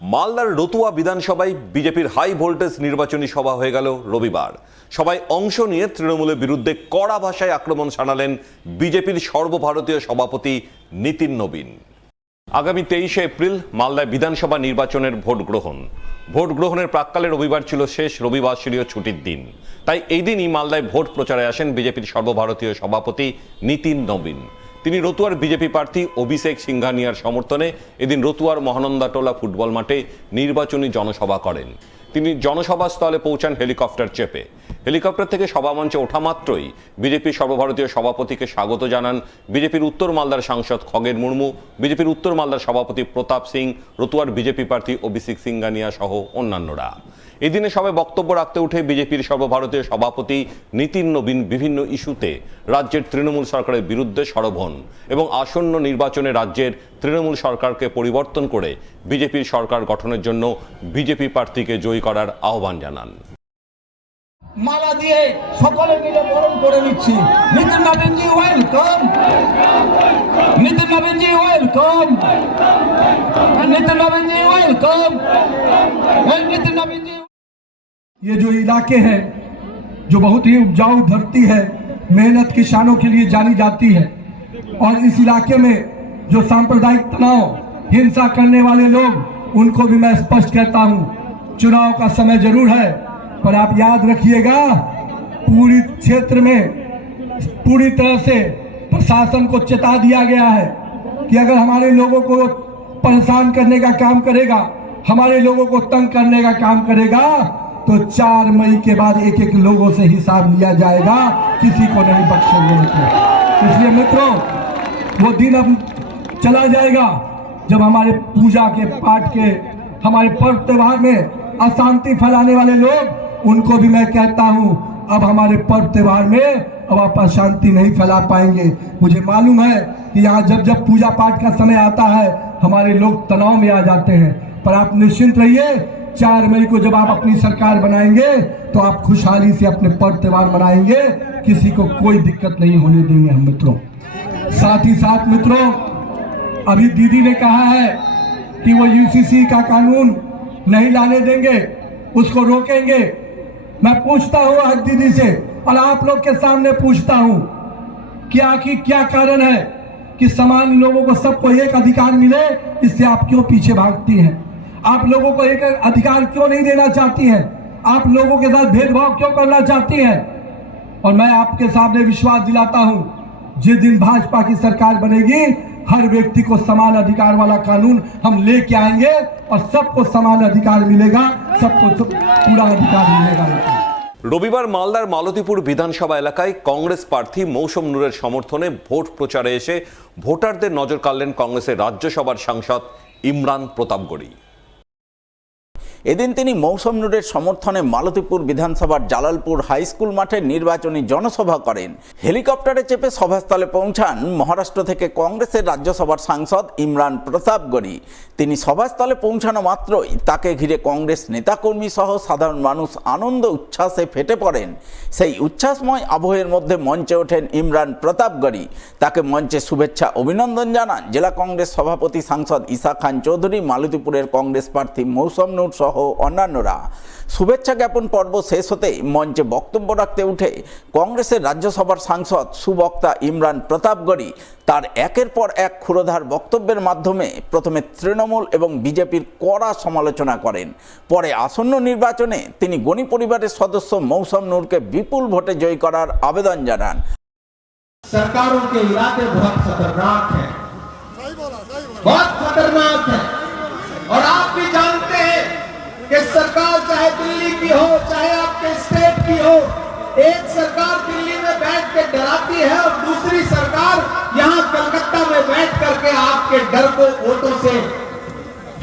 মালদার রতুয়া বিধানসভায় বিজেপির হাই ভোল্টেজ নির্বাচনী সভা হয়ে গেল রবিবার। সভায় অংশ নিয়ে তৃণমূলের বিরুদ্ধে কড়া ভাষায় আক্রমণ শানালেন বিজেপির সর্বভারতীয় সভাপতি নীতিন নবীন। আগামী 23শে এপ্রিল মালদায় বিধানসভা নির্বাচনের ভোট গ্রহণের প্রাক্কালে রবিবার ছিল শেষ রবিবাসরীয় ছুটির দিন। তাই এই দিনই মালদায় ভোট প্রচারে আসেন বিজেপির সর্বভারতীয় সভাপতি নীতিন নবীন। তিনি রতুয়ার বিজেপি প্রার্থী অভিষেক সিংঘানিয়ার সমর্থনে এদিন রতুয়ার মহানন্দাটোলা ফুটবল মাঠে নির্বাচনী জনসভা করেন। তিনি জনসভা স্থলে পৌঁছান হেলিকপ্টার চেপে। হেলিকপ্টার থেকে সভামঞ্চে ওঠা মাত্রই বিজেপির সর্বভারতীয় সভাপতিকে স্বাগত জানান বিজেপির উত্তর মালদার সাংসদ খগেন মুর্মু, বিজেপির উত্তর মালদার সভাপতি প্রতাপ সিং, রতুয়ার বিজেপি প্রার্থী অভিষেক সিংঘানিয়া সহ অন্যান্যরা। এদিনে সবাই বক্তব্য রাখতে উঠে বিজেপির সর্বভারতীয় সভাপতি নীতিন নবীন বিভিন্ন ইস্যুতে রাজ্যের তৃণমূল সরকারের বিরুদ্ধে সরব হন এবং আসন্ন নির্বাচনে রাজ্যের তৃণমূল সরকারকে পরিবর্তন করে বিজেপির সরকার গঠনের জন্য বিজেপি প্রার্থীকে জয়ী করার আহ্বান জানান। মালা দিয়ে সকলে মিলে বরণ করে নিচ্ছি। নীতিন নবীন জি ওয়েলকাম, নীতিন নবীন জি ওয়েলকাম, নীতিন নবীন জি ওয়েলকাম, नीतिन नवीन जी। ये जो इलाके हैं जो बहुत ही उपजाऊ धरती है, मेहनत किसानों के लिए जानी जाती है, और इस इलाके में जो सांप्रदायिक तनाव हिंसा करने वाले लोग, उनको भी मैं स्पष्ट कहता हूं, चुनाव का समय जरूर है, पर आप याद रखिएगा पूरी क्षेत्र में पूरी तरह से प्रशासन को चेता दिया गया है कि अगर हमारे लोगों को परेशान करने का काम करेगा, हमारे लोगों को तंग करने का काम करेगा, तो 4 मई के बाद एक एक लोगों से हिसाब लिया जाएगा, किसी को नहीं बख्शेंगे। इसलिए मित्रों, वो दिन अब चला जाएगा जब हमारे पूजा के पाठ के हमारे पर्व त्योहार में अशांति फैलाने वाले लोग, उनको भी मैं कहता हूं अब हमारे पर्व त्योहार में अब आप अशांति नहीं फैला पाएंगे। मुझे मालूम है कि यहाँ जब जब पूजा पाठ का समय आता है हमारे लोग तनाव में आ जाते हैं, पर आप निश्चिंत रहिए, 4 मई को जब आप अपनी सरकार बनाएंगे तो आप खुशहाली से अपने पर्व त्योहार मनाएंगे, किसी को कोई दिक्कत नहीं होने देंगे हम मित्रों। साथ ही साथ मित्रों, अभी दीदी ने कहा है कि वो यूसीसी का कानून नहीं लाने देंगे, उसको रोकेंगे। मैं पूछता हूँ आज दीदी से और आप लोग के सामने पूछता हूँ, क्या कारण है कि समान लोगों को सबको एक अधिकार मिले, इससे आप क्यों पीछे भागती हैं? आप लोगों को एक अधिकार क्यों नहीं देना चाहती हैं? आप लोगों के साथ भेदभाव क्यों करना चाहती हैं? और मैं आपके सामने विश्वास दिलाता हूं, जिस दिन भाजपा की सरकार बनेगी, हर व्यक्ति को समान अधिकार वाला कानून हम लेके आएंगे और सबको समान अधिकार मिलेगा, सबको पूरा अधिकार मिलेगा। রবিবার মালদার মালতীপুর বিধানসভা এলাকায় কংগ্রেস প্রার্থী মৌসুম নূরের সমর্থনে ভোট প্রচারে এসে ভোটারদের নজর কাড়লেন কংগ্রেসের রাজ্যসভার সাংসদ ইমরান প্রতাপগড়ি। এদিন তিনি মৌসুম নূরের সমর্থনে মালতীপুর বিধানসভার জালালপুর হাই স্কুল মাঠে নির্বাচনী জনসভা করেন। হেলিকপ্টারে চেপে সভাস্থলে পৌঁছান মহারাষ্ট্র থেকে কংগ্রেসের রাজ্যসভার সাংসদ ইমরান প্রতাপগড়ি। তিনি সভাস্থলে পৌঁছানো মাত্রই তাকে ঘিরে কংগ্রেস নেতাকর্মী সহ সাধারণ মানুষ আনন্দ উচ্ছ্বাসে ফেটে পড়েন। সেই উচ্ছ্বাসময় আবহের মধ্যে মঞ্চে ওঠেন ইমরান প্রতাপগড়ি। তাকে মঞ্চে শুভেচ্ছা অভিনন্দন জানান জেলা কংগ্রেস সভাপতি সাংসদ ঈসা খান চৌধুরী, মালতীপুরের কংগ্রেস প্রার্থী মৌসুম নূর সহ অন্যান্যরা। শুভেচ্ছা জ্ঞাপন পর্ব শেষ হতে মঞ্চে বক্তব্য রাখতে উঠে কংগ্রেসের রাজ্যসভার সাংসদ সুবক্তা ইমরান প্রতাপগড়ি তার একের পর এক ক্ষুরধার বক্তব্যের মাধ্যমে প্রথমে তৃণমূল এবং বিজেপির কড়া সমালোচনা করেন। পরে আসন্ন নির্বাচনে তিনি গণি পরিবারের সদস্য মৌসুম নূরকে বিপুল ভোটে জয়ী করার আবেদন জানান। सरकारों के इरादे बहुत खतरनाक हैं, बहुत खतरनाक है, और आप भी जानते हैं कि सरकार चाहे दिल्ली की हो चाहे आपके स्टेट की हो, एक सरकार दिल्ली में बैठ के डराती है और दूसरी सरकार यहाँ कलकत्ता में बैठ करके आपके डर को वोटों से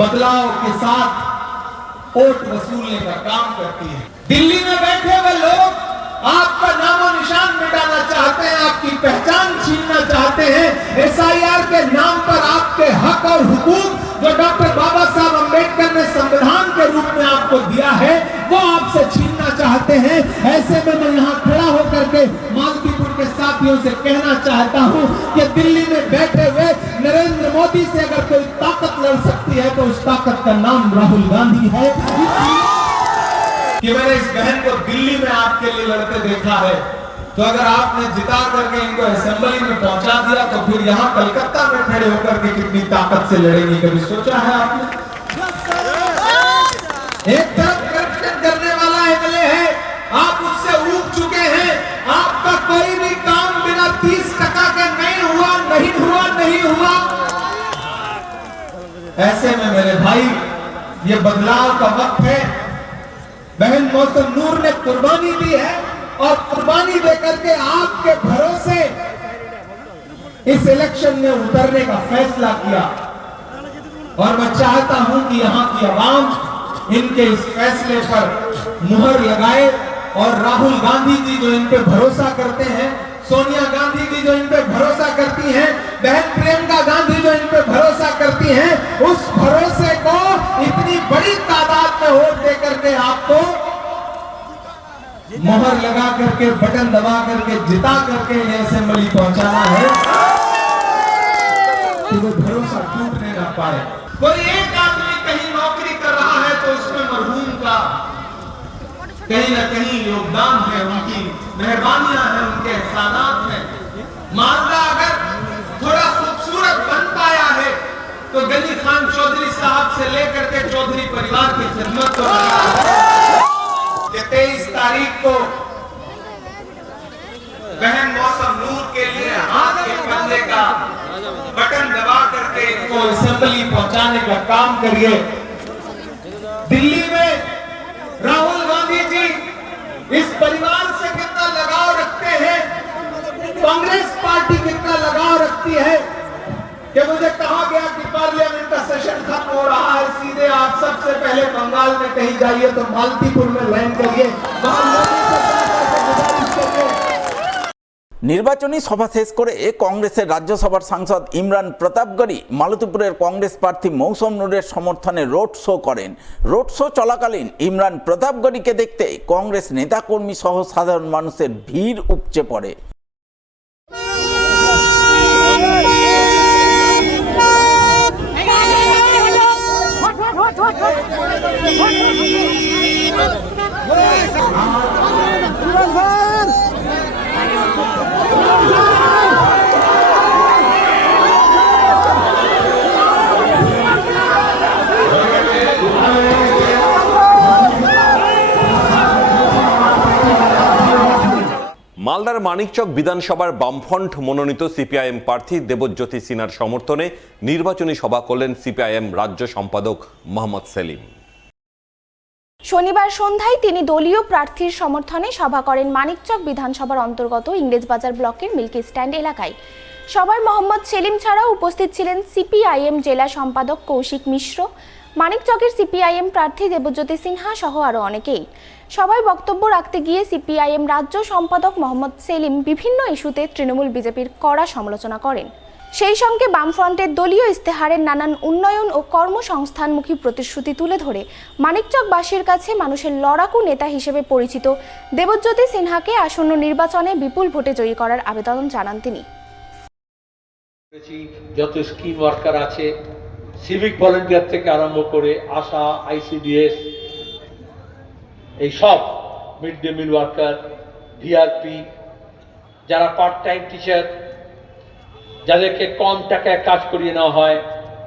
बदलाव के साथ वोट वसूलने का काम करती है। दिल्ली में बैठे हुए लोग आपका नामो निशान मिटाना चाहते हैं, आपकी पहचान छीनना चाहते हैं। एसआईआर के नाम पर आपके हक और हुकूक जो डॉक्टर बाबा साहब अम्बेडकर ने संविधान के रूप में आपको दिया है, वो आपसे छीनना चाहते हैं। ऐसे में मैं यहाँ खड़ा होकर के मालतीपुर के साथियों से कहना चाहता हूँ कि दिल्ली में बैठे हुए नरेंद्र मोदी से अगर कोई ताकत लड़ सकती है तो उस ताकत का नाम राहुल गांधी है। कि मैंने इस बहन को दिल्ली में आपके लिए लड़ते देखा है, तो अगर आपने जिता करके इनको असेंबली में पहुंचा दिया तो फिर यहाँ कलकत्ता में खड़े होकर के कितनी ताकत से लड़ेंगी, कभी सोचा है आपने? एक तरफ करप्शन करने वाला एमएलए है, आप उससे ऊब चुके हैं, आपका कोई भी काम बिना 30% के नहीं हुआ। ऐसे में मेरे भाई ये बदलाव का वक्त है। बहन मौसम नूर ने कुर्बानी दी है और कुर्बानी देकर के आपके भरोसे इस इलेक्शन में उतरने का फैसला किया, और मैं चाहता हूं कि यहां की आवाम इनके इस फैसले पर मुहर लगाए, और राहुल गांधी जी जो इन पे भरोसा करते हैं, सोनिया गांधी जी जो इन पे भरोसा करती हैं, बहन प्रियंका गांधी जो इन पे भरोसा करती हैं, उस भरोसे को इतनी बड़ी तादाद में वोट दे करके आपको मोहर लगा करके, बटन दबा करके, जिता करके असेंबली पहुंचाना है कि वो भरोसा टूटने ना पाए। कोई एक आदमी कहीं नौकरी कर रहा है तो उसमें मरहूम का कहीं ना कहीं योगदान है, उनकी मेहरबानियां हैं, उनके एहसानात हैं। मालदा अगर थोड़ा खूबसूरत बन पाया है तो गनी खान चौधरी साहब से लेकर के चौधरी परिवार की खिदमत को लगा। 23 तारीख को बहन मौसम नूर के लिए हाथ के कंधे का बटन दबा करके इनको असेंबली पहुंचाने का काम करिए। दिल्ली में राहुल गांधी जी इस परिवार से कितना लगाव रखते हैं, कांग्रेस पार्टी कितना लगाव रखती है, कि मुझे कहा गया कि पार्लियामेंट का सेशन खत्म हो रहा है, सीधे आप सबसे पहले बंगाल में कहीं जाइए तो मालतीपुर में लैंड करिए। নির্বাচনী সভা শেষ করে কংগ্রেসের রাজ্যসভার সাংসদ ইমরান প্রতাপগড়ি মালতীপুরের কংগ্রেস প্রার্থী মৌসম নূরের সমর্থনে রোড শো করেন। রোড শো চলাকালীন ইমরান প্রতাপগড়িকে দেখতে কংগ্রেস নেতাকর্মী সহ সাধারণ মানুষের ভিড় উপচে পড়ে। মালদার মানিকচক বিধানসভার বামফ্রন্ট মনোনীত সিপিআইএম প্রার্থী দেবজ্যোতি সিনহার সমর্থনে নির্বাচনী সভা করলেন সিপিআইএম রাজ্য সম্পাদক মোহাম্মদ সেলিম। শনিবার সন্ধ্যায় তিনি দলীয় প্রার্থীর সমর্থনে সভা করেন মানিকচক বিধানসভার অন্তর্গত ইংরেজবাজার ব্লকের মিল্কি স্ট্যান্ড এলাকায়। সভায় মোহাম্মদ সেলিম ছাড়াও উপস্থিত ছিলেন সিপিআইএম জেলা সম্পাদক কৌশিক মিশ্র, মানিকচকের সিপিআইএম প্রার্থী দেবজ্যোতি সিনহা সহ আরও অনেকেই। সভায় বক্তব্য রাখতে গিয়ে সিপিআইএম রাজ্য সম্পাদক মোহাম্মদ সেলিম বিভিন্ন ইস্যুতে তৃণমূল বিজেপির কড়া সমালোচনা করেন। সেই সঙ্গে বামফ্রন্টের দলীয় ইস্তেহারের নানান উন্নয়ন ও কর্মসংস্থানমুখী প্রতিশ্রুতি তুলে ধরে মানিকচকবাসীর কাছে মানুষের লড়াকু নেতা হিসেবে পরিচিত দেবজ্যোতি সিনহাকে আসন্ন নির্বাচনে বিপুল ভোটে জয়ী করার আবেদন জানান তিনি। যত স্কিম ওয়ার্কার আছে, সিভিক ভলেন্টিয়ার থেকে আরম্ভ করে আশা, আইসিডিএস, এই সব mid day meal worker, VRP, যারা পার্ট টাইম টিচার, যাদেরকে কম টাকায় কাজ করিয়ে নেওয়া হয়,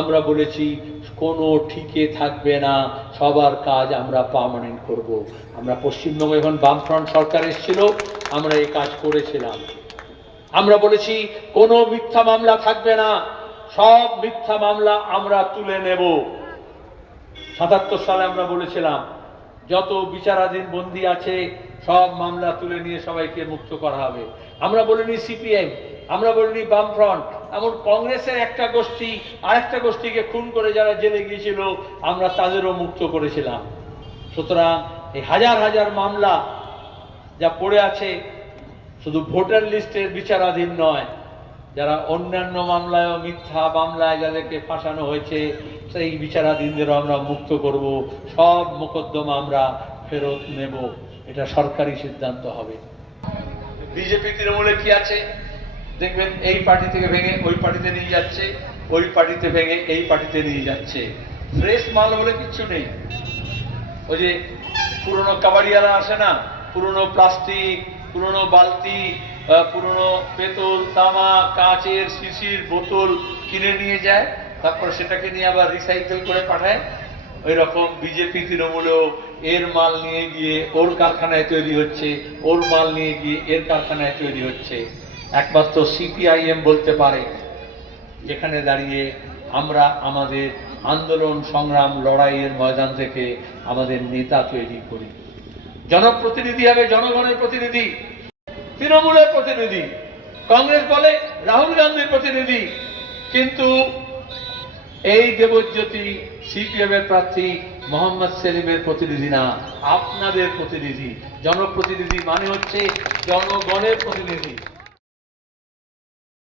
আমরা বলেছি কোনো ঠিকে থাকবে না, সবার কাজ আমরা পার্মানেন্ট করব। আমরা পশ্চিমবঙ্গে যখন বামফ্রন্ট সরকার এসেছিল আমরা এই কাজ করেছিলাম। আমরা বলেছি কোনো মিথ্যা মামলা থাকবে না, সব মিথ্যা মামলা আমরা তুলে নেব। 77 সালে আমরা বলেছিলাম যত বিচারাধীন বন্দী আছে সব মামলা তুলে নিয়ে সবাইকে মুক্ত করা হবে। আমরা বলিনি সিপিএম, আমরা বলিনি বামফ্রন্ট, এমন কংগ্রেসের একটা গোষ্ঠী আরেকটা গোষ্ঠীকে খুন করে যারা জেলে গিয়েছিল আমরা তাদেরও মুক্ত করেছিলাম। সুতরাং এই হাজার হাজার মামলা যা পড়ে আছে শুধু ভোটার লিস্টের বিচারাধীন নয়, যারা অন্যান্য মামলায় মিথ্যা মামলায় যাদেরকে ফাঁসানো হয়েছে সেই বিচারাধীনদেরও আমরা মুক্ত করব। সব মোকদ্দমা আমরা ফেরত নেব, এটা সরকারি সিদ্ধান্ত হবে। বিজেপি তৃণমূলে কি আছে দেখবেন, এই পার্টি থেকে ভেঙে ওই পার্টিতে নিয়ে যাচ্ছে, ওই পার্টিতে ভেঙে এই পার্টিতে নিয়ে যাচ্ছে। ফ্রেশ মাল বলে কিচ্ছু নেই। ওই যে পুরনো কাবাড়িয়ারা আসে না, পুরনো প্লাস্টিক, পুরনো বালতি, পুরনো পেতল, তামা, কাচের শিশির বোতল কিনে নিয়ে যায়, তারপরে সেটাকে নিয়ে আবার রিসাইকেল করে পাঠায়। ওই রকম বিজেপি তৃণমূলেও এর মাল নিয়ে গিয়ে ওর কারখানায় তৈরি হচ্ছে, ওর মাল নিয়ে গিয়ে এর কারখানায় তৈরি হচ্ছে। একমাত্র সিপিআইএম বলতে পারে যেখানে দাঁড়িয়ে আমরা আমাদের আন্দোলন সংগ্রাম লড়াইয়ের ময়দান থেকে আমাদের নেতা তৈরি করি। জনপ্রতিনিধি হবে জনগণের প্রতিনিধি, তৃণমূলের প্রতিনিধি, কংগ্রেস বলে রাহুল গান্ধীর প্রতিনিধি, কিন্তু এই দেবজ্যোতি সিপিএম এর প্রার্থী মোহাম্মদ সেলিমের প্রতিনিধি না, আপনাদের প্রতিনিধি। জনপ্রতিনিধি মানে হচ্ছে জনগণের প্রতিনিধি।